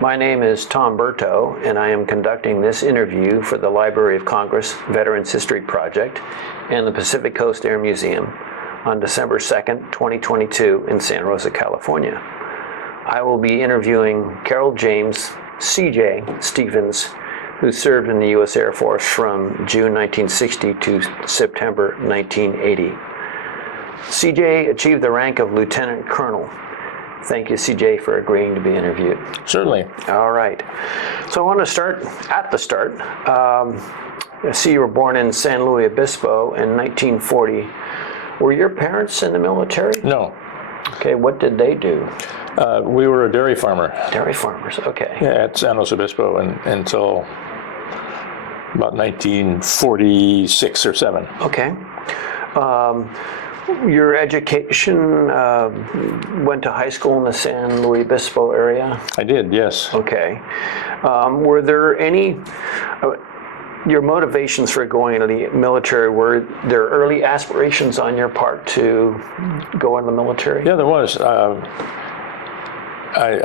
My name is Tom Berto, and I am conducting this interview for the Library of Congress Veterans History Project and the Pacific Coast Air Museum on December 2nd, 2022 in Santa Rosa, California. I will be interviewing Carroll James CJ Stevens, who served in the U.S. Air Force from June 1960 to September 1980. CJ achieved the rank of Lieutenant Colonel. Thank you, CJ, for agreeing to be interviewed. Certainly. All right. So I want to start at the start. I see you were born in San Luis Obispo in 1940. Were your parents in the military? No. Okay, what did they do? We were a dairy farmer. Dairy farmers, okay. Yeah, at San Luis Obispo until about 1946 or 7. Okay. Your education went to high school in the San Luis Obispo area? I did, yes. Okay. Were there any, your motivations for going into the military, were there early aspirations on your part to go in the military? Yeah, there was. I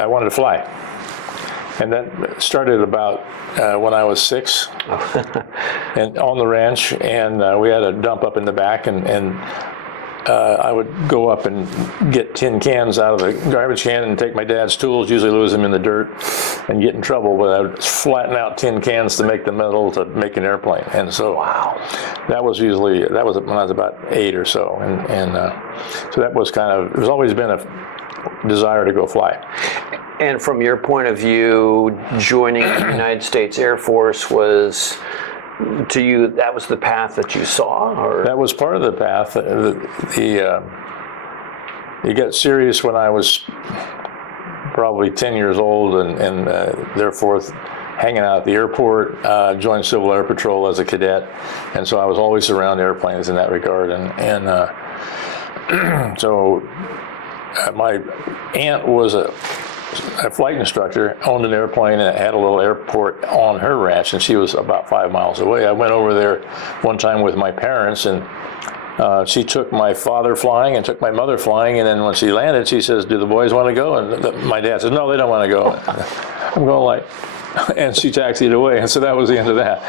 wanted to fly. And that started about when I was 6 and on the ranch, and we had a dump up in the back, and I would go up and get tin cans out of the garbage can and take my dad's tools, usually lose them in the dirt, and get in trouble. But I would flatten out tin cans to make the metal to make an airplane. And so that was when I was about 8 or so. And so that was there's always been a desire to go fly. And from your point of view, joining the United States Air Force was, to you, that was the path that you saw? Or? That was part of the path. It got serious when I was probably 10 years old, and therefore hanging out at the airport, joined Civil Air Patrol as a cadet, and so I was always around airplanes in that regard. And so my aunt was a flight instructor, owned an airplane, and had a little airport on her ranch, and she was about 5 miles away. I went over there one time with my parents, and she took my father flying and took my mother flying, and then when she landed, she says, "Do the boys want to go?" And my dad says, "No, they don't want to go." I'm going like, and she taxied away, and so that was the end of that.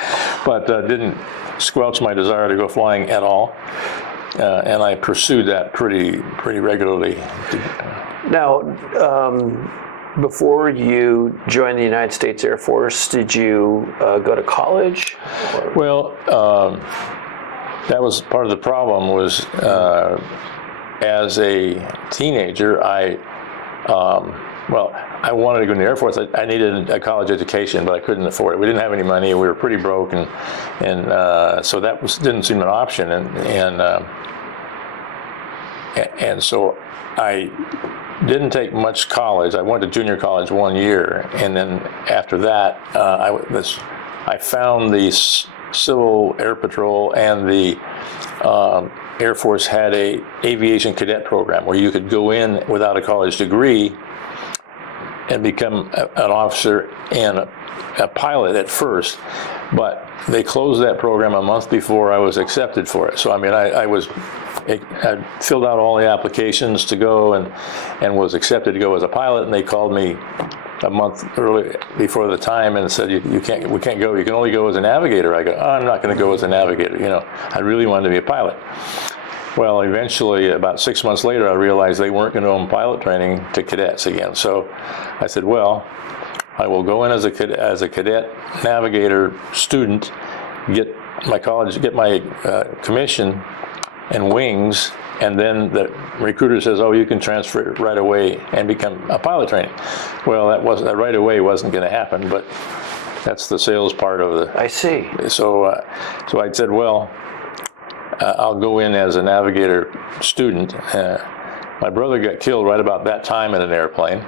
But didn't squelch my desire to go flying at all, and I pursued that pretty regularly. Now, before you joined the United States Air Force, did you go to college? Or? Well, that was part of the problem. Was as a teenager, I wanted to go in the Air Force. I needed a college education, but I couldn't afford it. We didn't have any money. We were pretty broke, and so that didn't seem an option. And so I didn't take much college. I went to junior college 1 year, and then after that, I found the Civil Air Patrol and the Air Force had a aviation cadet program where you could go in without a college degree and become an officer and a pilot at first, but they closed that program a month before I was accepted for it. So I mean, I filled out all the applications to go and was accepted to go as a pilot, and they called me a month early before the time and said, we can't go, you can only go as a navigator. I go, I'm not going to go as a navigator, I really wanted to be a pilot. Well, eventually, about 6 months later, I realized they weren't going to own pilot training to cadets again. So I said, well, I will go in as a cadet navigator student, get my commission and wings, and then the recruiter says, "Oh, you can transfer right away and become a pilot training." Well, that right away wasn't going to happen, but that's the sales part of the. I see. So I said, well, I'll go in as a navigator student. My brother got killed right about that time in an airplane,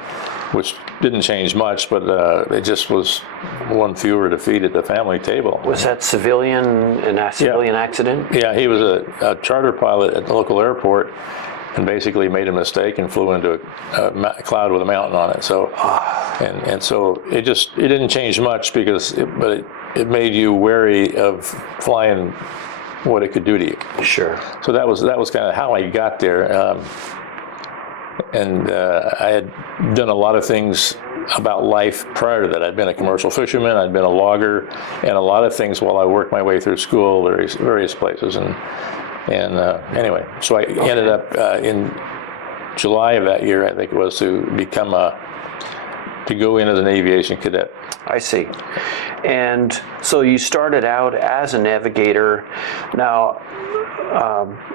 which didn't change much, but it just was one fewer defeat at the family table. Was that civilian accident? Yeah, he was a charter pilot at the local airport and basically made a mistake and flew into a cloud with a mountain on it. So, and so it didn't change much because it made you wary of flying, what it could do to you. Sure. So that was kind of how I got there. And I had done a lot of things about life prior to that. I'd been a commercial fisherman, I'd been a logger, and a lot of things while I worked my way through school, various places. And anyway, so I ended up in July of that year, I think it was, to go in as an aviation cadet. I see. And so you started out as a navigator. Now,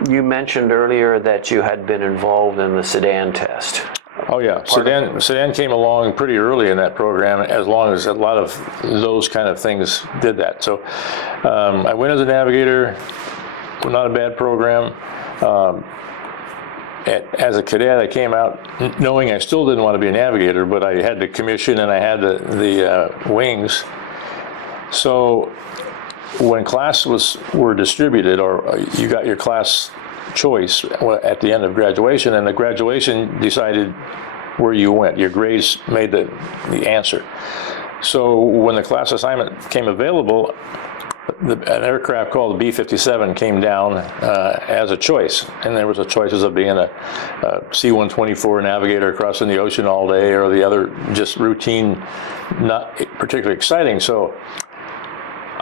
you mentioned earlier that you had been involved in the sedan test. Oh yeah, sedan came along pretty early in that program, as long as a lot of those kind of things did that. So I went as a navigator, not a bad program. As a cadet, I came out knowing I still didn't want to be a navigator, but I had the commission and I had the wings. So when classes were distributed, or you got your class choice at the end of graduation, and the graduation decided where you went. Your grades made the answer. So when the class assignment came available, an aircraft called the B-57 came down as a choice, and there was a choices of being a C-124 navigator crossing the ocean all day, or the other just routine, not particularly exciting. So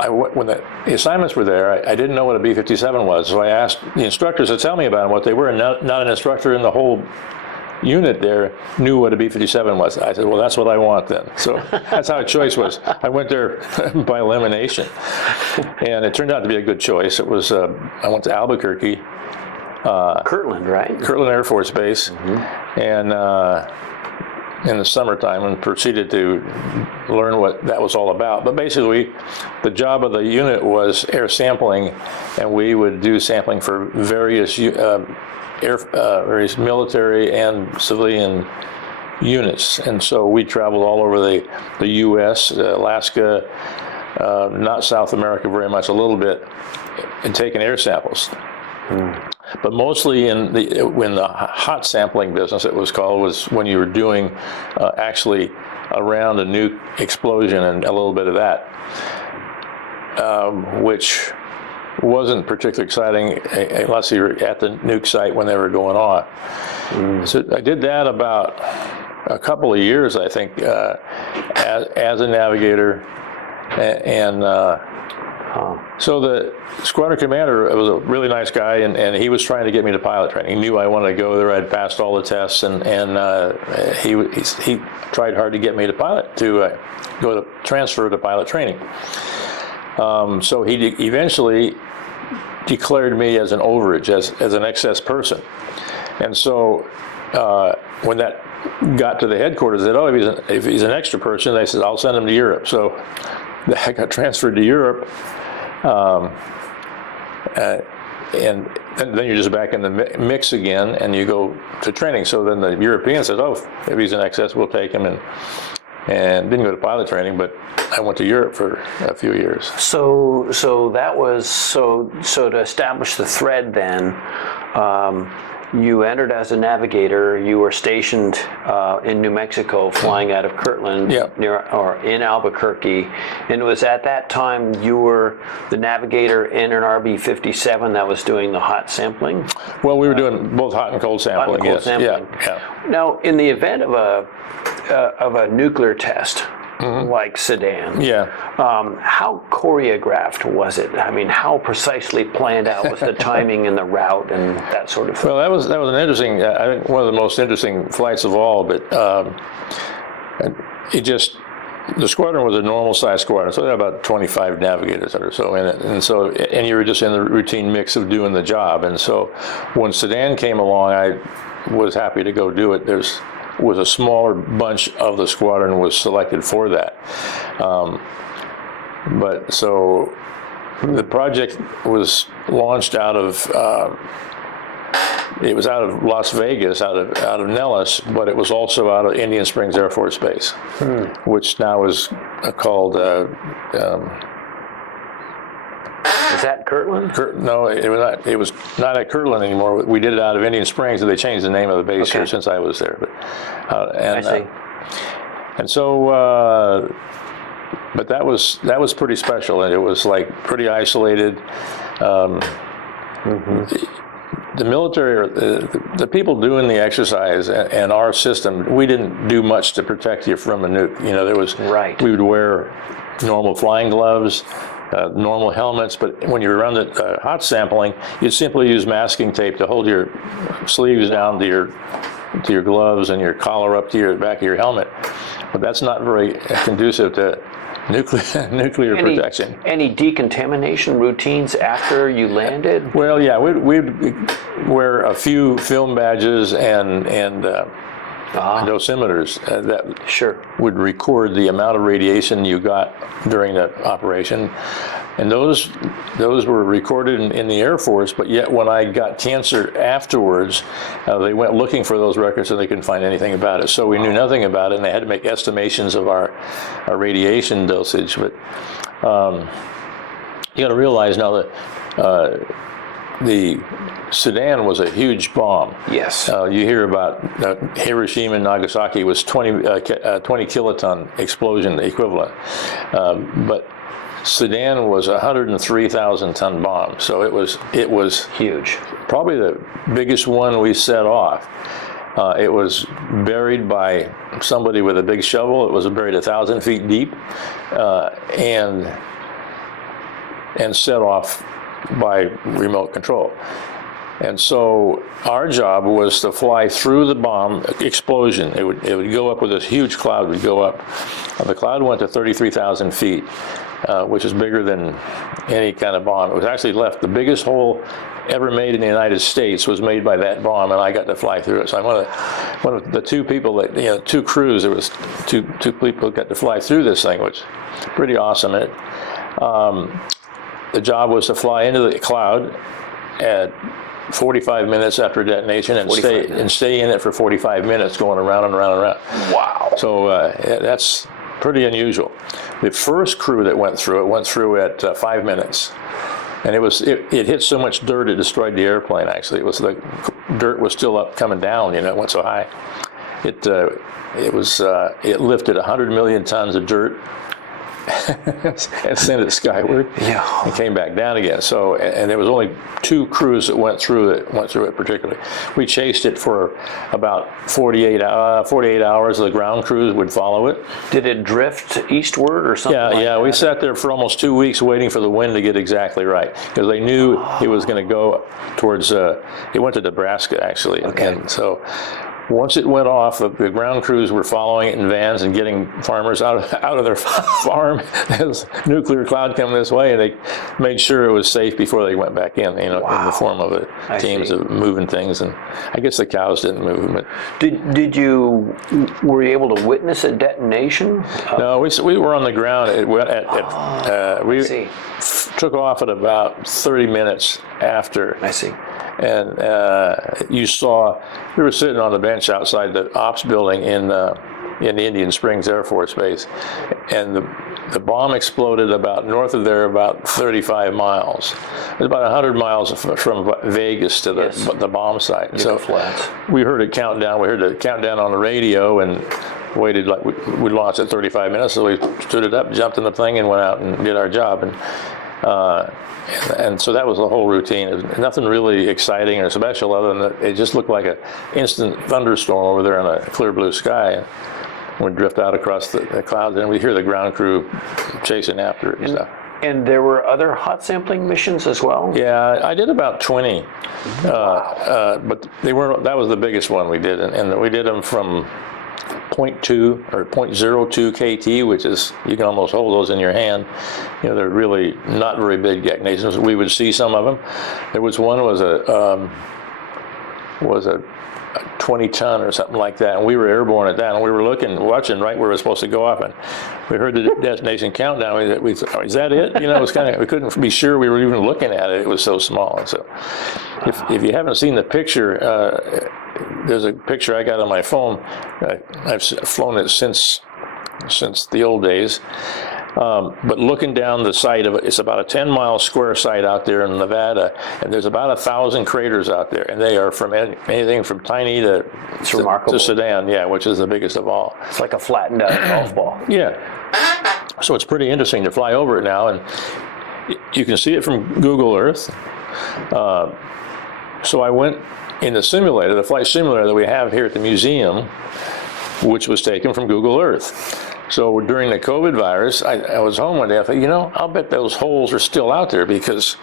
when the assignments were there, I didn't know what a B-57 was, so I asked the instructors to tell me about them, what they were, and not an instructor in the whole unit there knew what a B-57 was. I said, well, that's what I want then. So that's how a choice was. I went there by elimination, and it turned out to be a good choice. It was, I went to Albuquerque. Kirtland, right? Kirtland Air Force Base, and in the summertime, and proceeded to learn what that was all about. But basically, the job of the unit was air sampling, and we would do sampling for various various military and civilian units. And so we traveled all over the U.S., Alaska, not South America very much, a little bit, and taking air samples. But mostly in the hot sampling business, it was called, was when you were doing actually around a nuke explosion and a little bit of that, which wasn't particularly exciting unless you were at the nuke site when they were going on. So I did that about a couple of years, I think, as a navigator, and so the squadron commander was a really nice guy, and he was trying to get me to pilot training. He knew I wanted to go there. I'd passed all the tests, and he tried hard to get me to pilot, to transfer to pilot training. So he eventually declared me as an overage, as an excess person. And so when that got to the headquarters, they said, oh, if he's an extra person, they said, I'll send him to Europe. So I got transferred to Europe, and then you're just back in the mix again, and you go to training. So then the European says, oh, if he's an excess, we'll take him, and didn't go to pilot training, but I went to Europe for a few years. So that was, so to establish the thread then, you entered as a navigator. You were stationed in New Mexico, flying out of Kirtland, in Albuquerque, and it was at that time you were the navigator in an RB-57 that was doing the hot sampling? Well, we were doing both hot and cold sampling. Hot and cold sampling. Yeah. Now, in the event of a nuclear test, like Sedan. How choreographed was it? I mean, how precisely planned out was the timing and the route and that sort of thing? Well, that was an interesting, I think one of the most interesting flights of all, but the squadron was a normal sized squadron, so there were about 25 navigators or so in it, and you were just in the routine mix of doing the job. And so when Sedan came along, I was happy to go do it. Was a smaller bunch of the squadron was selected for that. But so the project was launched out of, it was out of Las Vegas, out of Nellis, but it was also out of Indian Springs Air Force Base, which now is called, is that Kirtland? No, it was not at Kirtland anymore. We did it out of Indian Springs, and they changed the name of the base here since I was there. But, I see. And so, but that was pretty special, and it was like pretty isolated. the military, or the people doing the exercise and our system, we didn't do much to protect you from a nuke. There was, Right. we would wear normal flying gloves, normal helmets, but when you were around the hot sampling, you'd simply use masking tape to hold your sleeves down to your gloves and your collar up to your back of your helmet. But that's not very conducive to nuclear protection. Any decontamination routines after you landed? Well, yeah, we'd wear a few film badges and dosimeters that Sure. would record the amount of radiation you got during the operation. And those were recorded in the Air Force, but yet when I got cancer afterwards, they went looking for those records and they couldn't find anything about it. So we knew nothing about it, and they had to make estimations of our radiation dosage. But you got to realize now that the Sudan was a huge bomb. Yes. You hear about Hiroshima and Nagasaki was 20 kiloton explosion equivalent, but Sudan was a 103,000 ton bomb, so it was Huge. probably the biggest one we set off. It was buried by somebody with a big shovel. It was buried 1,000 feet deep, and set off by remote control. And so our job was to fly through the bomb explosion. It would go up with this huge cloud would go up. The cloud went to 33,000 feet, which is bigger than any kind of bomb. It was actually left. The biggest hole ever made in the United States was made by that bomb, and I got to fly through it. So I'm one of the two people that, two crews, there was two people got to fly through this thing, which is pretty awesome. The job was to fly into the cloud at 45 minutes after detonation and stay in it for 45 minutes, going around and around and around. Wow. So that's pretty unusual. The first crew that went through at 5 minutes, and it hit so much dirt it destroyed the airplane. Actually, the dirt was still up coming down. It went so high. It lifted 100 million tons of dirt and sent it skyward. Yeah. And came back down again. So, and there was only two crews that went through it particularly. We chased it for about 48 hours. The ground crews would follow it. Did it drift eastward or something? Yeah. We sat there for almost 2 weeks waiting for the wind to get exactly right, because they knew it was going to go towards. It went to Nebraska actually. Okay. And so, once it went off, the ground crews were following it in vans and getting farmers out of their farm as nuclear cloud came this way, and they made sure it was safe before they went back in, in the form of teams of moving things. And I guess the cows didn't move. But were you able to witness a detonation? No, we were on the ground. We took off at about 30 minutes after. I see. And we were sitting on the bench outside the ops building in Indian Springs Air Force Base, and the bomb exploded about north of there, about 35 miles. It was about 100 miles from Vegas to the bomb site. So we heard it count down. We heard the countdown on the radio and waited, like we launched at 35 minutes, so we stood it up, jumped in the thing, and went out and did our job. And so that was the whole routine. Nothing really exciting or special, other than that it just looked like an instant thunderstorm over there in a clear blue sky. We'd drift out across the clouds, and we'd hear the ground crew chasing after it and stuff. And there were other hot sampling missions as well? Yeah, I did about 20. But they weren't. That was the biggest one we did, and we did them from 0.2 or 0.02 KT, which is, you can almost hold those in your hand. They're really not very big detonations. We would see some of them. There was one was a 20-ton or something like that, and we were airborne at that, and we were watching right where it was supposed to go off, and we heard the destination countdown. We thought, is that it? It was we couldn't be sure we were even looking at it. It was so small. And so, if you haven't seen the picture, there's a picture I got on my phone. I've flown it since the old days. But looking down the site of it, it's about a 10-mile square site out there in Nevada, and there's about 1,000 craters out there, and they are from anything from tiny to Sudan, which is the biggest of all. It's like a flattened out golf ball. Yeah. So it's pretty interesting to fly over it now, and you can see it from Google Earth. So I went in the simulator, the flight simulator that we have here at the museum, which was taken from Google Earth. So during the COVID virus, I was home one day. I thought, I'll bet those holes are still out there because,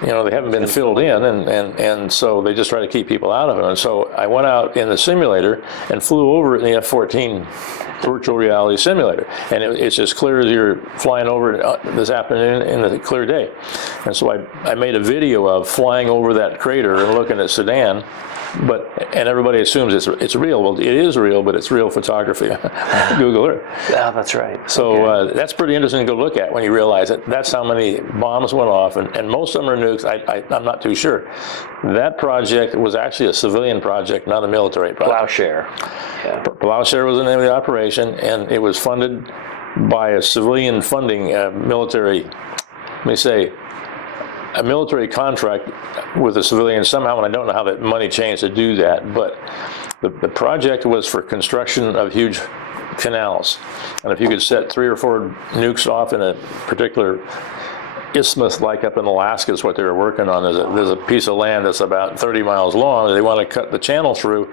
they haven't been filled in, and so they just try to keep people out of them. And so I went out in the simulator and flew over in the F-14 virtual reality simulator, and it's as clear as you're flying over this afternoon in the clear day. And so I made a video of flying over that crater and looking at Sedan. And everybody assumes it's real. Well, it is real, but it's real photography. Google Earth. Yeah, that's right. So that's pretty interesting to look at when you realize that that's how many bombs went off, and most of them are nukes. I'm not too sure. That project was actually a civilian project, not a military project. Plowshare. Yeah. Plowshare was the name of the operation, and it was funded by a civilian funding military. Let me say. A military contract with a civilian somehow, and I don't know how that money changed to do that, but the project was for construction of huge canals. And if you could set 3 or 4 nukes off in a particular isthmus, like up in Alaska is what they were working on. There's a piece of land that's about 30 miles long. They want to cut the channel through.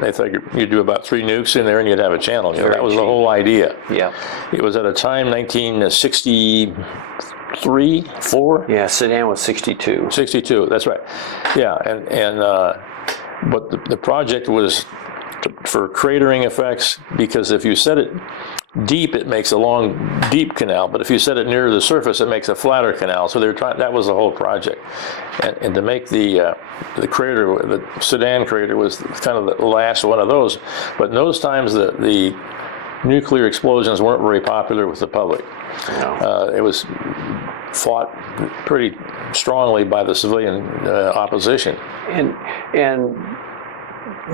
They think you'd do about 3 nukes in there and you'd have a channel. That was the whole idea. Yeah. It was at a time, 1963, 4? Yeah, Sedan was 62. 62, that's right. Yeah, but the project was for cratering effects, because if you set it deep, it makes a long, deep canal, but if you set it near the surface, it makes a flatter canal. So that was the whole project. And to make the crater, the Sedan crater was kind of the last one of those. But in those times, the nuclear explosions weren't very popular with the public. No. It was fought pretty strongly by the civilian opposition. And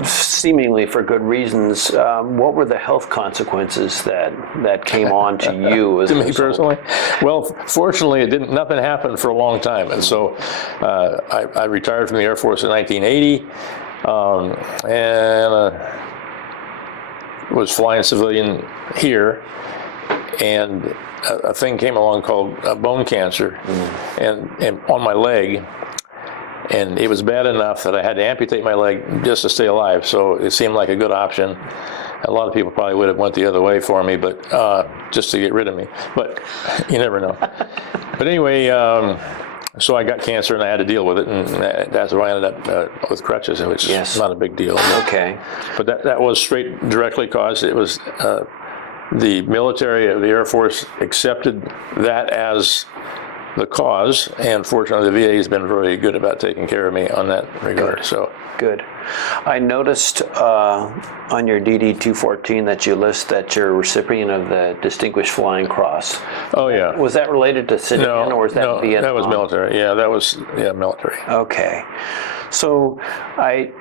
seemingly for good reasons, what were the health consequences that came on to you as to a me result? personally? Well, fortunately, nothing happened for a long time. And so I retired from the Air Force in 1980 and was flying civilian here. And a thing came along called bone cancer and on my leg. And it was bad enough that I had to amputate my leg just to stay alive. So it seemed like a good option. A lot of people probably would have went the other way for me, but just to get rid of me. But you never know. But anyway, so I got cancer and I had to deal with it, and that's why I ended up with crutches, which is not a big deal. Okay. But that was directly caused. It was the military, the Air Force accepted that as the cause, and fortunately the VA has been very good about taking care of me on that regard. Good. I noticed on your DD-214 that you list that you're a recipient of the Distinguished Flying Cross. Oh yeah. Was that related to Sedan, or was that Vietnam? That was military. Yeah, that was military. Okay. So I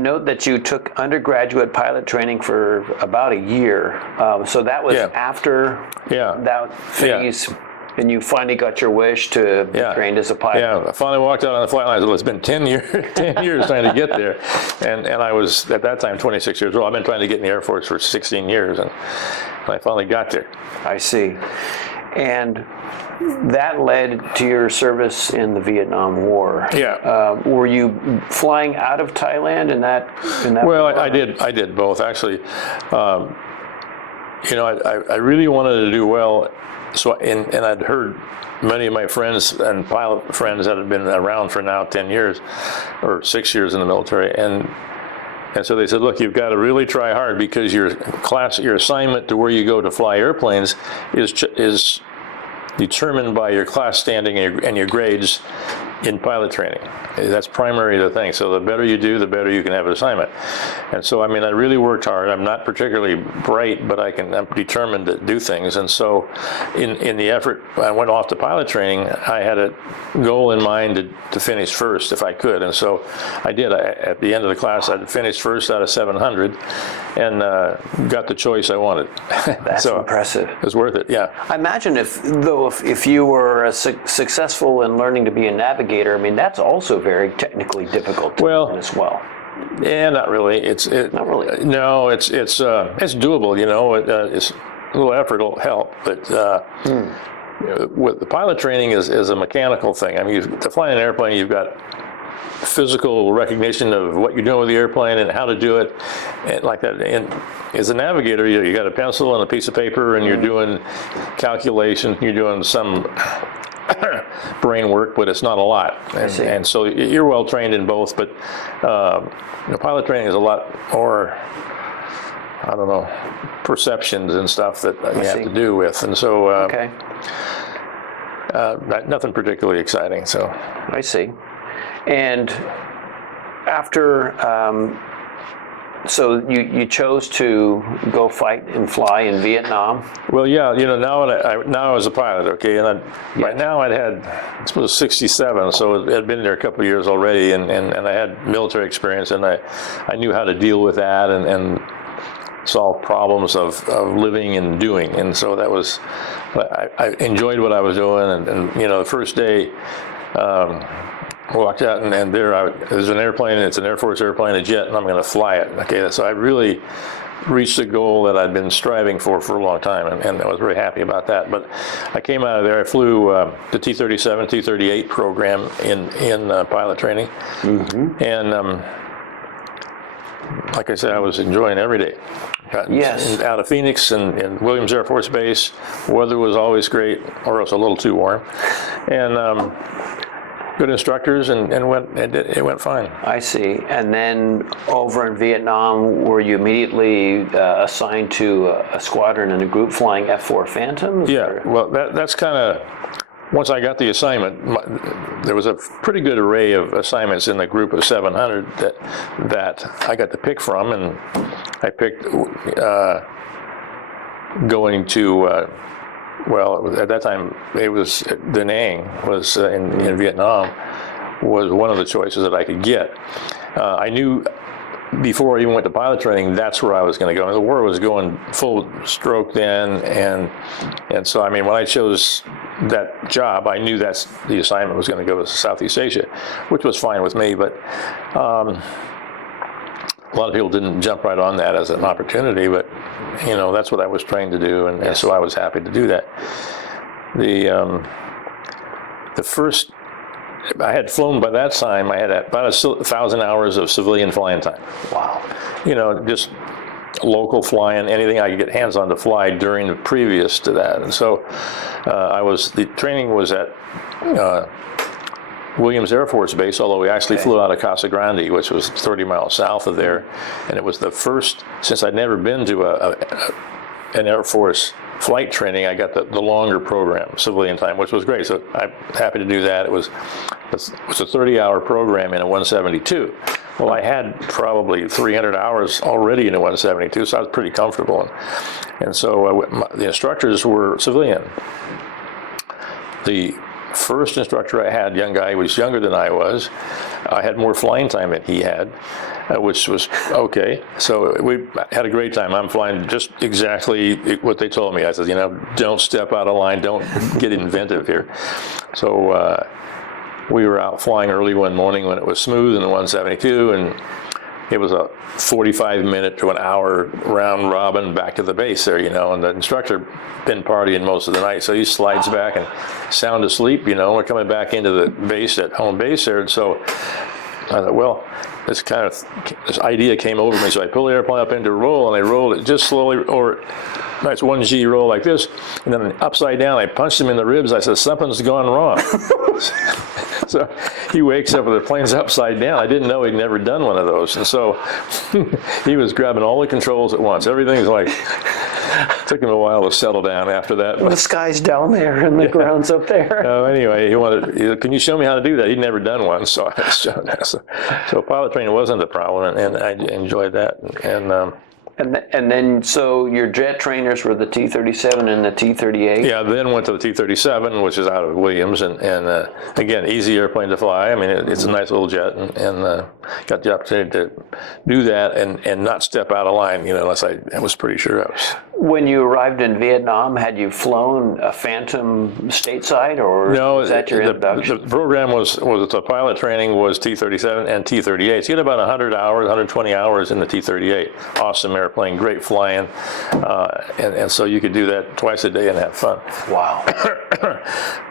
note that you took undergraduate pilot training for about a year. So that was after that phase. Yeah. And you finally got your wish to be trained as a pilot. Yeah, I finally walked out on the flight lines. Well, it's been 10 years trying to get there. And I was, at that time, 26 years old. I've been trying to get in the Air Force for 16 years, and I finally got there. I see. And that led to your service in the Vietnam War. Yeah. Were you flying out of Thailand in that Well, I did both, actually. I really wanted to do well. So, and I'd heard many of my friends and pilot friends that had been around for now 10 years or 6 years in the military, and so they said, look, you've got to really try hard, because your assignment to where you go to fly airplanes is determined by your class standing and your grades in pilot training. That's primary the thing. So the better you do, the better you can have an assignment. And so, I really worked hard. I'm not particularly bright, but I'm determined to do things. And so in the effort, I went off to pilot training. I had a goal in mind to finish first if I could. And so I did. At the end of the class, I finished first out of 700 and got the choice I wanted. That's so impressive. It was worth it, yeah. I imagine if you were successful in learning to be a navigator, that's also very technically difficult to learn as well. Yeah, not really. Not really. No, it's doable. It's a little effort will help, but with the pilot training is a mechanical thing. To fly an airplane, you've got physical recognition of what you're doing with the airplane and how to do it, and like that. And as a navigator, you got a pencil and a piece of paper, and you're doing calculation. You're doing some brain work, but it's not a lot. And so you're well trained in both. But pilot training is a lot more, I don't know, perceptions and stuff that you have to do with. And so nothing particularly exciting. So I see. And after, so you chose to go fight and fly in Vietnam? Well, yeah, now I was a pilot, okay, and by now I'd had, I suppose, 67, so I'd been there a couple of years already, and I had military experience, and I knew how to deal with that and solve problems of living and doing, and so that was, I enjoyed what I was doing, and the first day, I walked out, and there's an airplane, it's an Air Force airplane, a jet, and I'm going to fly it. Okay, so I really reached a goal that I'd been striving for a long time, and I was very happy about that. But I came out of there, I flew the T-37, T-38 program in pilot training, and like I said, I was enjoying every day. Yes. Out of Phoenix and Williams Air Force Base, weather was always great, or else a little too warm, and good instructors, and it went fine. I see. And then over in Vietnam, were you immediately assigned to a squadron and a group flying F-4 Phantoms? Yeah, or? well, that's kind of, once I got the assignment, there was a pretty good array of assignments in the group of 700 that I got to pick from, and I picked going to, well, at that time, it was Da Nang was in Vietnam was one of the choices that I could get. I knew before I even went to pilot training, that's where I was going to go. The war was going full stroke then, and so, I mean, when I chose that job, I knew that's the assignment was going to go to Southeast Asia, which was fine with me, but a lot of people didn't jump right on that as an opportunity, but that's what I was trained to do, and so I was happy to do that. The first, I had flown by that time, I had about 1,000 hours of civilian flying time. Wow. Just local flying, anything I could get hands on to fly during the previous to that. And so the training was at Williams Air Force Base, although we actually flew out of Casa Grande, which was 30 miles south of there. And it was the first, since I'd never been to an Air Force flight training, I got the longer program, civilian time, which was great. So I'm happy to do that. It was a 30-hour program in a 172. Well, I had probably 300 hours already in a 172, so I was pretty comfortable. And so the instructors were civilian. The first instructor I had, young guy, was younger than I was. I had more flying time than he had, which was okay. So we had a great time. I'm flying just exactly what they told me. I said, don't step out of line, don't get inventive here. So we were out flying early one morning when it was smooth in the 172, and it was a 45-minute to an hour round robin back to the base there, and the instructor been partying most of the night, so he slides back and sound asleep, we're coming back into the base at home base there, and so I thought, well, this idea came over me, so I pulled the airplane up into roll, and I rolled it just slowly, or nice 1G roll like this, and then upside down, I punched him in the ribs. I said, something's gone wrong. So he wakes up with the plane's upside down. I didn't know he'd never done one of those. And so he was grabbing all the controls at once. Everything's like, took him a while to settle down after that. The sky's down there and the ground's up there. Anyway, he said, can you show me how to do that? He'd never done one. So I showed that. So pilot training wasn't a problem, and I enjoyed that. And then, so your jet trainers were the T-37 and the T-38? Yeah, then went to the T-37, which is out of Williams, and again, easy airplane to fly. I mean, it's a nice little jet, and got the opportunity to do that and not step out of line, unless I was pretty sure I was. When you arrived in Vietnam, had you flown a Phantom stateside, or was that your introduction? The program was the pilot training was T-37 and T-38. So you had about 100 hours, 120 hours in the T-38. Awesome airplane, great flying, and so you could do that twice a day and have fun. Wow.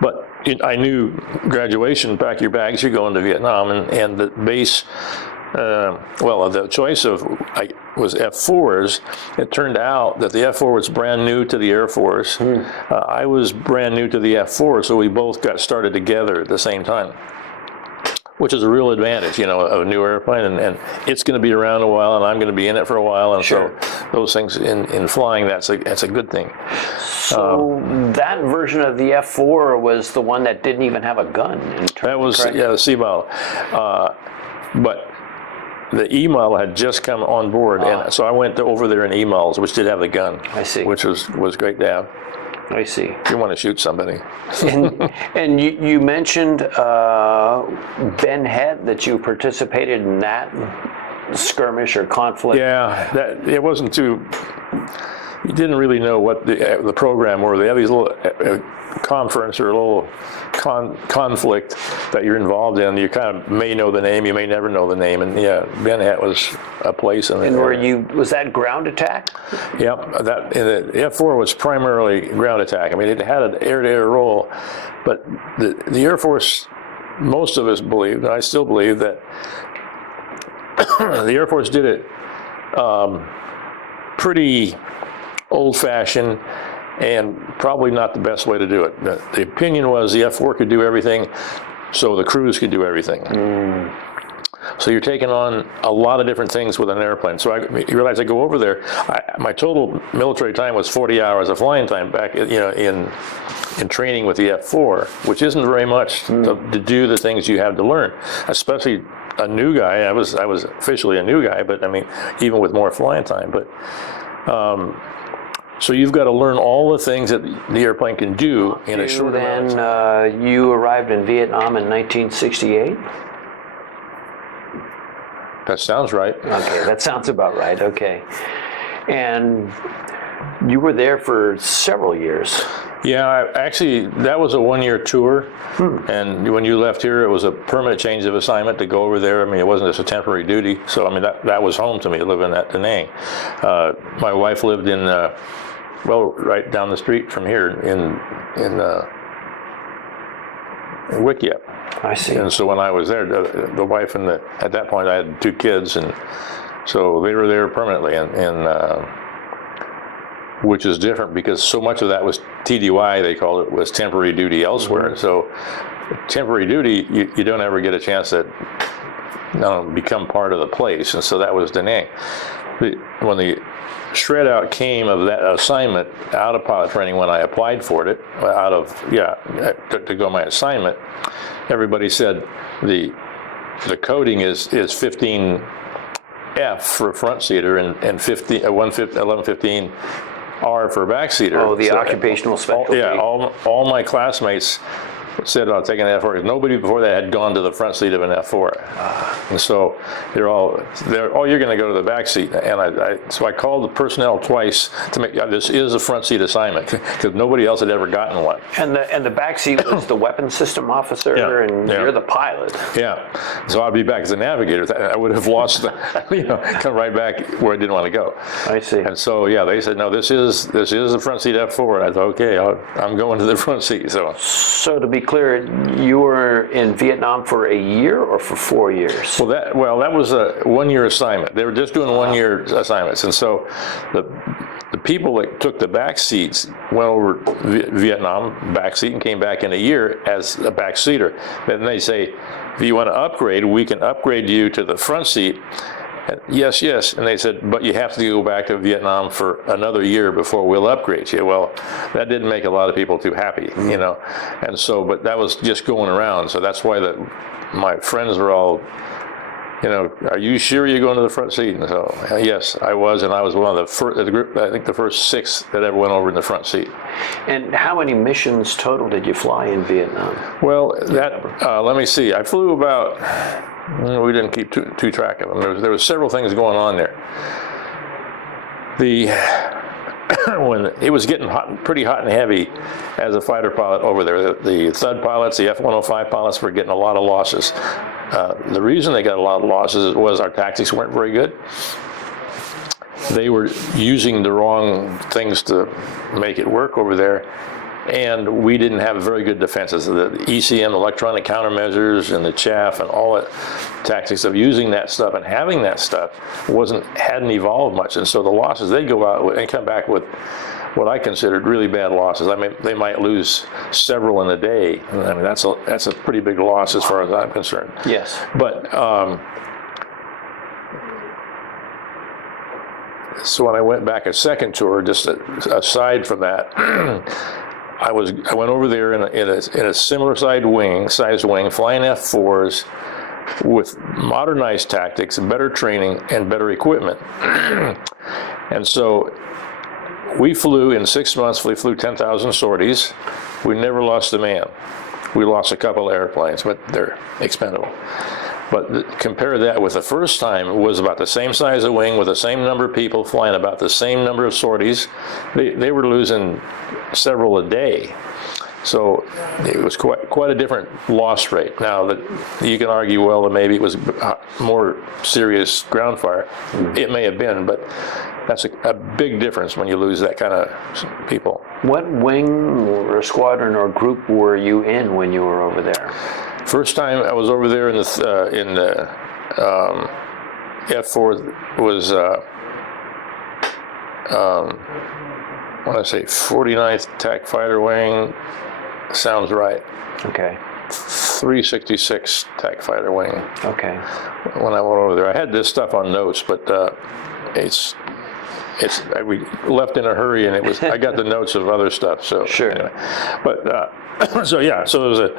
But I knew graduation, pack your bags, you're going to Vietnam, and the base, the choice was F4s. It turned out that the F4 was brand new to the Air Force. I was brand new to the F4, so we both got started together at the same time, which is a real advantage, of a new airplane, and it's going to be around a while, and I'm going to be in it for a while, and Sure. so those things in flying, that's a good thing. So that version of the F4 was the one that didn't even have a gun. That was, the C model. But the E model had just come on board, and so I went over there in E models, which did have the gun. I see. Which was great to have. I see. If you want to shoot somebody. And you mentioned Ben Het, that you participated in that skirmish or conflict. Yeah, it wasn't too. You didn't really know what the program were. They have these little conference or a little conflict that you're involved in. You kind of may know the name, you may never know the name, and Ben Het was a place. And was that ground attack? Yep, the F4 was primarily ground attack. I mean, it had an air-to-air role, but the Air Force, most of us believed, and I still believe, that the Air Force did it pretty old-fashioned and probably not the best way to do it. The opinion was the F4 could do everything, so the crews could do everything. So you're taking on a lot of different things with an airplane. So you realize I go over there, my total military time was 40 hours of flying time back, in training with the F4, which isn't very much to do the things you have to learn, especially a new guy. I was officially a new guy, but I mean, even with more flying time. But so you've got to learn all the things that the airplane can do in a short amount of time. Then you arrived in Vietnam in 1968? That sounds right. Okay, that sounds about right. Okay. And you were there for several years. Yeah, actually, that was a one-year tour, and when you left here, it was a permanent change of assignment to go over there. I mean, it wasn't just a temporary duty, so I mean, that was home to me, living at Da Nang. My wife lived in, right down the street from here in Wik Yep. I see. And so when I was there, the wife and at that point I had 2 kids, and so they were there permanently, and which is different because so much of that was TDY, they called it, was temporary duty elsewhere. So temporary duty, you don't ever get a chance to become part of the place, and so that was Da Nang. When the shred out came of that assignment out of pilot training, when I applied for it, to go my assignment, everybody said the coding is 15F for front seater and 1115 R for backseater. Oh, the occupational specialty. All my classmates said about taking an F4. Nobody before that had gone to the front seat of an F4. And so they're you're going to go to the back seat. And so I called the personnel twice to make, this is a front seat assignment, because nobody else had ever gotten one. And the back seat was the weapons system officer, and you're the pilot. Yeah. So I'd be back as a navigator. I would have lost come right back where I didn't want to go. I see. And so, they said, no, this is the front seat F4. And I thought, okay, I'm going to the front seat. So to be clear, you were in Vietnam for a year or for 4 years? That was a one-year assignment. They were just doing one-year assignments, and so the people that took the back seats went over Vietnam back seat and came back in a year as a back seater. Then they say, if you want to upgrade, we can upgrade you to the front seat. Yes. And they said, but you have to go back to Vietnam for another year before we'll upgrade you. Well, that didn't make a lot of people too happy, And so, but that was just going around. So that's why my friends were all, are you sure you're going to the front seat? And so, yes, I was. And I was one of the first, the group, I think the first 6 that ever went over in the front seat. And how many missions total did you fly in Vietnam? Well, let me see. I flew about... We didn't keep too track of them. There was several things going on there. When it was getting pretty hot and heavy as a fighter pilot over there, the Thud pilots, the F-105 pilots were getting a lot of losses. The reason they got a lot of losses was our tactics weren't very good. They were using the wrong things to make it work over there. And we didn't have very good defenses. The ECM, electronic countermeasures, and the chaff, and all that tactics of using that stuff and having that stuff hadn't evolved much. And so the losses, they go out and come back with what I considered really bad losses. I mean, they might lose several in a day. I mean, that's a pretty big loss as far as I'm concerned. Yes. But so when I went back a second tour, just aside from that, I went over there in a similar sized wing, flying F-4s with modernized tactics, better training, and better equipment. And so we flew in 6 months. We flew 10,000 sorties. We never lost a man. We lost a couple of airplanes, but they're expendable. But compare that with the first time, it was about the same size of wing with the same number of people flying about the same number of sorties. They were losing several a day. So it was quite a different loss rate. Now, that you can argue, well, that maybe it was more serious ground fire. It may have been, but that's a big difference when you lose that kind of people. What wing or squadron or group were you in when you were over there? First time I was over there in the F-4 was I want to say 49th Attack Fighter Wing. Sounds right. Okay. 366 Attack Fighter Wing. Okay. When I went over there, I had this stuff on notes, but we left in a hurry, and I got the notes of other stuff. So sure. Anyway. But so yeah, so there was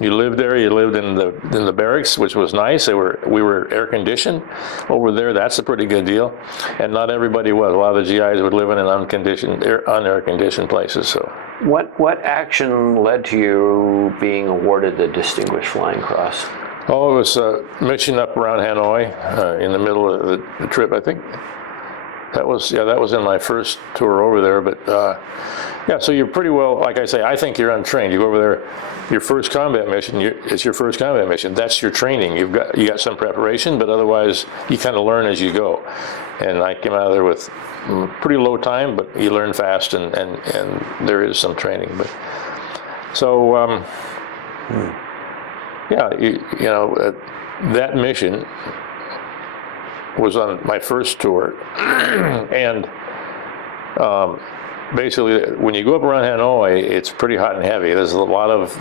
you lived there. You lived in the barracks, which was nice. We were air conditioned over there. That's a pretty good deal, and not everybody was. A lot of the GIs would live in an unair conditioned places. So what action led to you being awarded the Distinguished Flying Cross? Oh, it was a mission up around Hanoi in the middle of the trip. I think that was in my first tour over there. But yeah, so you're pretty well, like I say, I think you're untrained. You go over there, your first combat mission, it's your first combat mission. That's your training. You got some preparation, but otherwise you kind of learn as you go. And I came out of there with pretty low time, but you learn fast, and there is some training. But so yeah, you know that mission was on my first tour, and basically when you go up around Hanoi, it's pretty hot and heavy. There's a lot of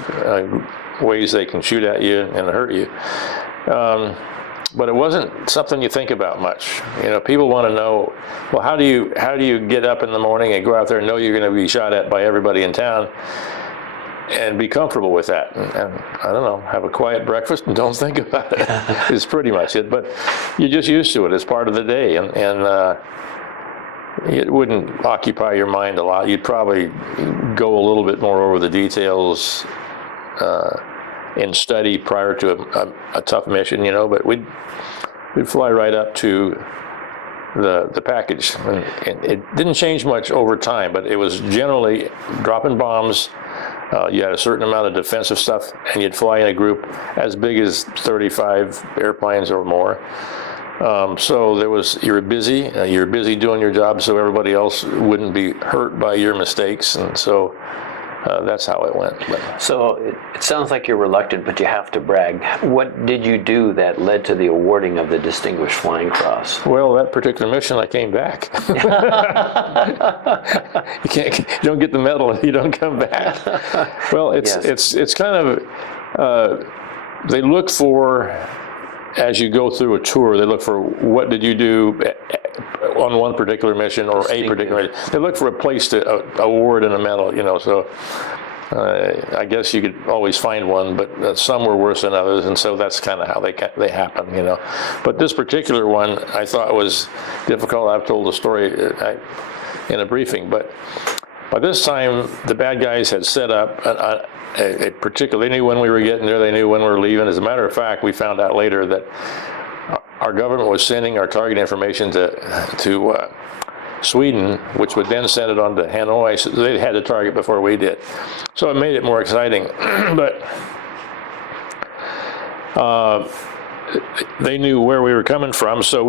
ways they can shoot at you and hurt you, but it wasn't something you think about much. You know, people want to know, well, how do you get up in the morning and go out there and know you're going to be shot at by everybody in town and be comfortable with that, and I don't know, have a quiet breakfast and don't think about it. It's pretty much it. But you're just used to it. It's part of the day, and it wouldn't occupy your mind a lot. You'd probably go a little bit more over the details in study prior to a tough mission, you know. But we'd fly right up to the package, and it didn't change much over time, but it was generally dropping bombs. You had a certain amount of defensive stuff, and you'd fly in a group as big as 35 airplanes or more. So you're busy doing your job, so everybody else wouldn't be hurt by your mistakes, and so that's how it went. So it sounds like you're reluctant, but you have to brag. What did you do that led to the awarding of the Distinguished Flying Cross? Well, that particular mission, I came back. You don't get the medal if you don't come back. Well, it's kind of they look for, as you go through a tour, they look for what did you do on one particular mission or a particular mission. They look for a place to award and a medal, you know. So I guess you could always find one, but some were worse than others, and so that's kind of how they happen, you know. But this particular one I thought was difficult. I've told the story in a briefing, but by this time the bad guys had set up a particular. They knew when we were getting there. They knew when we were leaving. As a matter of fact, we found out later that our government was sending our target information to Sweden, which would then send it on to Hanoi. So they had the target before we did. So it made it more exciting. But they knew where we were coming from, so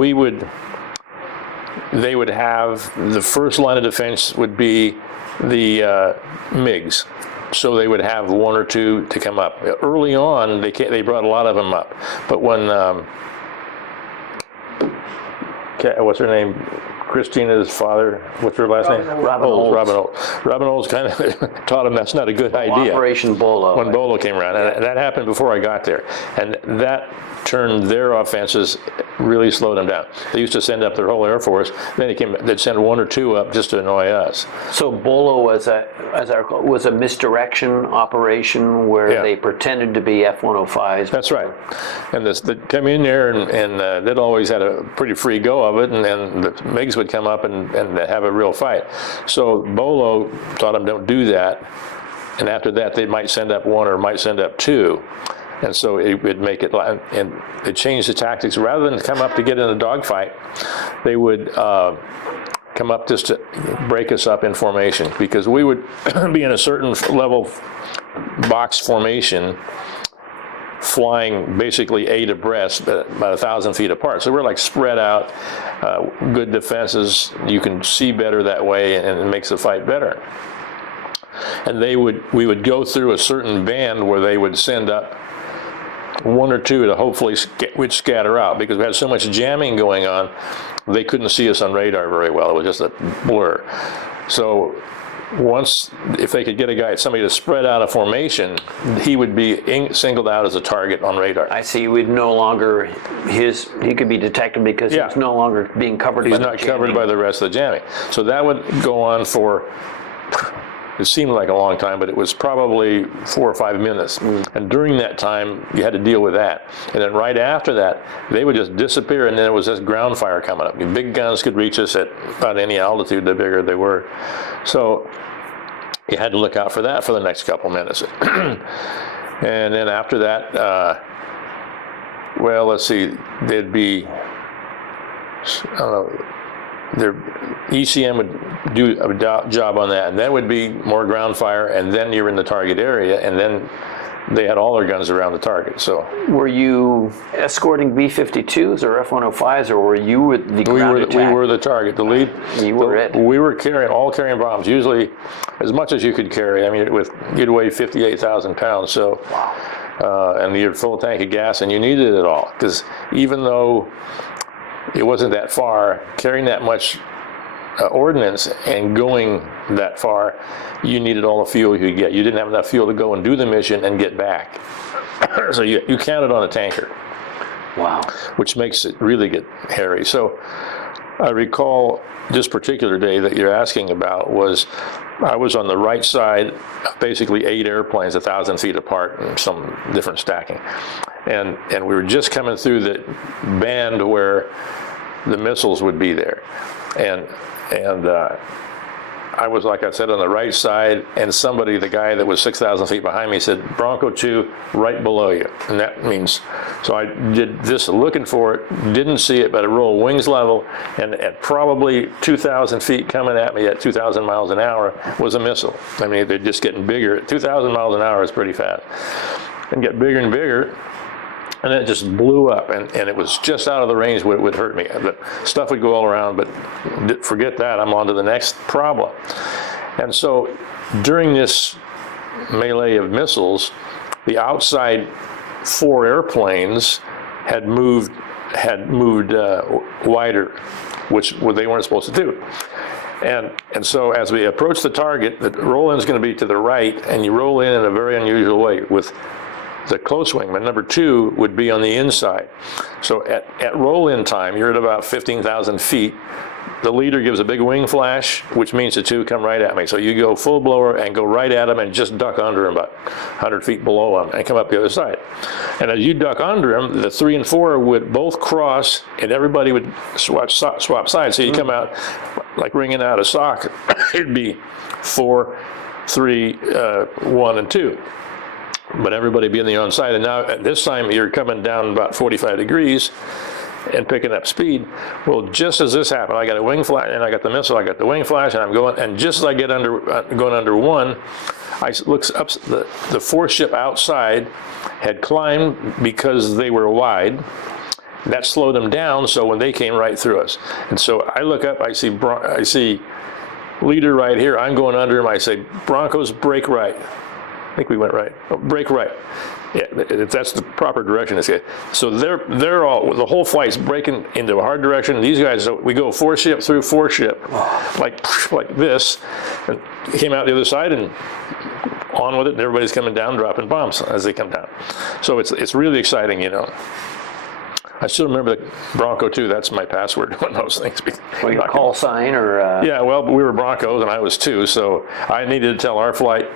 they would have the first line of defense would be MiGs. So they would have one or two to come up. Early on, they brought a lot of them up. But when, what's her name? Christina's father, what's her last name? Robin Olds. Robin Olds kind of taught him that's not a good idea. Operation Bolo. When Bolo came around. And that happened before I got there. And that turned their offenses, really slowed them down. They used to send up their whole Air Force. Then they'd send one or two up just to annoy us. So Bolo was a misdirection operation where they pretended to be F-105s. That's right. And they'd come in there and they'd always had a pretty free go of it, and then the MiGs would come up and have a real fight. So Bolo taught them don't do that. And after that, they might send up one or might send up two. And so it would make it, and it changed the tactics. Rather than come up to get in a dogfight, they would come up just to break us up in formation, because we would be in a certain level box formation, flying basically 8 abreast, about 1,000 feet apart. So we're like spread out, good defenses. You can see better that way, and it makes the fight better. And we would go through a certain band where they would send up one or two to hopefully we'd scatter out, because we had so much jamming going on, they couldn't see us on radar very well. It was just a blur. So if they could get somebody to spread out a formation, he would be singled out as a target on radar. I see. We'd no longer, he could be detected because he's no longer being covered by the jamming. He's not covered by the rest of the jamming. So that would go on for, it seemed like a long time, but it was probably 4 or 5 minutes. And during that time, you had to deal with that. And then right after that, they would just disappear, and then there was this ground fire coming up. Big guns could reach us at about any altitude, the bigger they were. So you had to look out for that for the next couple minutes. And then after that, well, let's see, there'd be, I don't know, their ECM would do a job on that, and then would be more ground fire, and then you're in the target area, and then they had all their guns around the target. So were you escorting B-52s or F-105s, or were you with the ground attack? We were the target, the lead. You were it. We were carrying bombs, usually as much as you could carry. I mean, you'd weigh 58,000 pounds, so. Wow. And you're full tank of gas, and you needed it all, because even though it wasn't that far, carrying that much ordnance and going that far, you needed all the fuel you could get. You didn't have enough fuel to go and do the mission and get back. So you counted on a tanker. Wow. Which makes it really get hairy. So I recall this particular day that you're asking about I was on the right side of basically 8 airplanes 1,000 feet apart and some different stacking. And we were just coming through the band where the missiles would be there. And I was, like I said, on the right side, and the guy that was 6,000 feet behind me said, Bronco 2, right below you. And that means, so I did this looking for it, didn't see it, but I rolled wings level, and at probably 2,000 feet coming at me at 2,000 miles an hour was a missile. I mean, they're just getting bigger. 2,000 miles an hour is pretty fast. And get bigger and bigger. And it just blew up, and it was just out of the range where it would hurt me. The stuff would go all around, but forget that, I'm on to the next problem. And so during this melee of missiles, the outside 4 airplanes had moved wider, which they weren't supposed to do. And so as we approach the target, the roll-in is going to be to the right, and you roll in a very unusual way with the close wingman, number 2, would be on the inside. So at roll-in time, you're at about 15,000 feet. The leader gives a big wing flash, which means the 2 come right at me. So you go full blower and go right at them and just duck under them about 100 feet below them and come up the other side. And as you duck under them, the 3 and 4 would both cross, and everybody would swap sides. So you come out like wringing out a sock. It'd be 4, 3, 1, and 2. But everybody be on the side. And now at this time you're coming down about 45 degrees and picking up speed. Well, just as this happened, I got a wing flash, and I got the missile, I got the wing flash, and I'm going, and just as I get going under 1, I look up, the 4 ship outside had climbed because they were wide. That slowed them down, so when they came right through us. And so I look up, I see leader right here. I'm going under him. I say, Broncos, break right. I think we went right. Oh, break right. Yeah, that's the proper direction. So they're all, the whole flight's breaking into a hard direction. These guys, we go 4-ship through 4-ship, like this, and came out the other side and on with it. And everybody's coming down, dropping bombs as they come down. So it's really exciting, you know. I still remember the Bronco 2. That's my password on those things. Well, your call sign or? Yeah, well, we were Broncos and I was 2, so I needed to tell our flight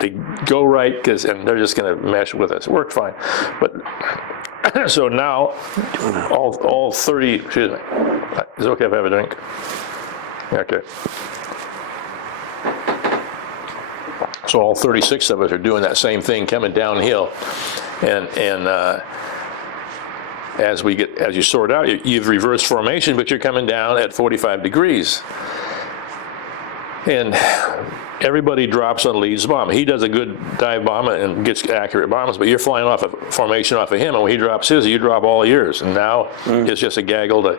to go right, and they're just going to mesh with us. It worked fine. But so now, all 30, excuse me. Is it okay if I have a drink? Okay. So all 36 of us are doing that same thing, coming downhill. And as you sort out, you've reversed formation, but you're coming down at 45 degrees. And everybody drops on lead's bomb. He does a good dive bomb and gets accurate bombs, but you're flying off a formation off of him, and when he drops his, you drop all of yours. And now it's just a gaggle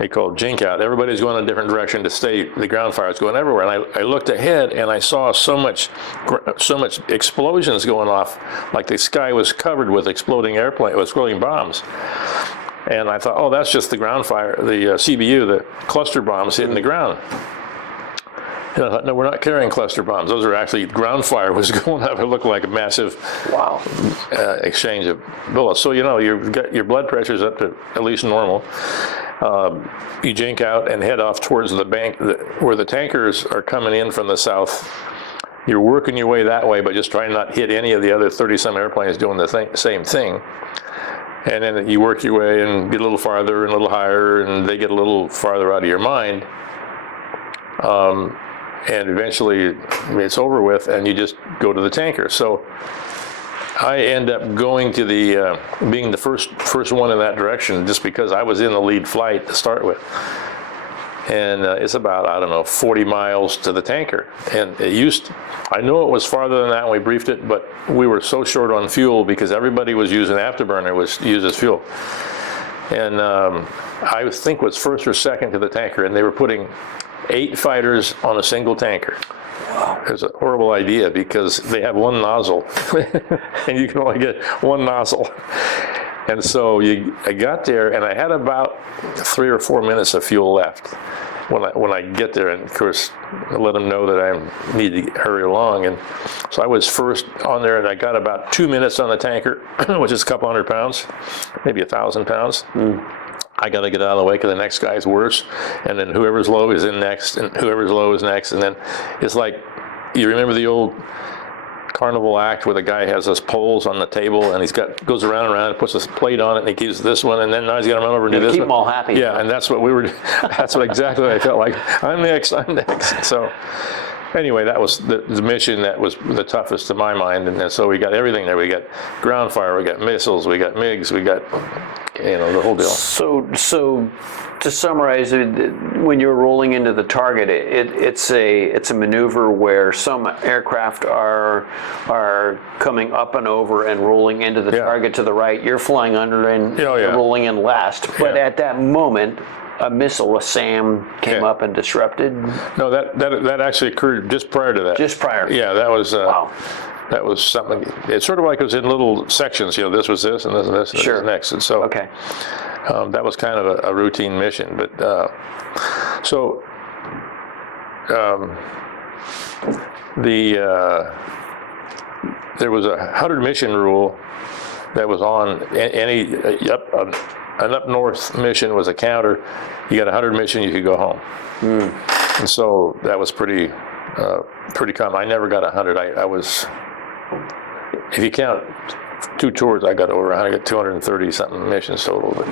they call jink out. Everybody's going in a different direction to stay. The ground fire is going everywhere. And I looked ahead and I saw so much explosions going off, like the sky was covered with exploding bombs. And I thought, oh, that's just the ground fire, the CBU, the cluster bombs hitting the ground. And I thought, no, we're not carrying cluster bombs. Those are actually, ground fire was going up. It looked like a massive exchange of bullets. So, you know, you've got your blood pressure's up to at least normal. You jink out and head off towards the bank where the tankers are coming in from the south. You're working your way that way, but just trying not to hit any of the other 30-some airplanes doing the same thing. And then you work your way and get a little farther and a little higher, and they get a little farther out of your mind. And eventually it's over with, and you just go to the tanker. So I end up going to the, being the first one in that direction, just because I was in the lead flight to start with. And it's about, I don't know, 40 miles to the tanker. And I know it was farther than that when we briefed it, but we were so short on fuel because everybody was using afterburner, was used as fuel. And I think was first or second to the tanker, and they were putting 8 fighters on a single tanker. Wow. It was a horrible idea because they have one nozzle, and you can only get one nozzle. And so I got there, and I had about 3 or 4 minutes of fuel left when I get there. And of course, I let them know that I need to hurry along. And so I was first on there, and I got about 2 minutes on the tanker, which is a couple hundred pounds, maybe 1,000 pounds. I got to get out of the way because the next guy's worse, and then whoever's low is in next, and whoever's low is next, and then it's like, you remember the old carnival act where the guy has those poles on the table and goes around and around and puts a plate on it, and he keeps this one, and then now he's got to run over and do this one. Keep them all happy. Yeah, and that's what exactly what I felt like. I'm next. So anyway, that was the mission that was the toughest to my mind, and so we got everything there. We got ground fire, we got missiles, we got MiGs, we got, the whole deal. So to summarize, when you're rolling into the target, it's a maneuver where some aircraft are coming up and over and rolling into the target to the right. You're flying under and rolling in last. But at that moment, a missile, a SAM, came up and disrupted? No, that actually occurred just prior to that. Just prior? Yeah, that was... Wow. That was something, it's sort of like it was in little sections, this was this, and this, and this, and this was next. And so that was kind of a routine mission. But there was a 100 mission rule that was on an up north mission was a counter. You got 100 mission, you could go home. And so that was pretty common. I never got 100. I was, if you count 2 tours, I got over 100. I got 230 something missions total. But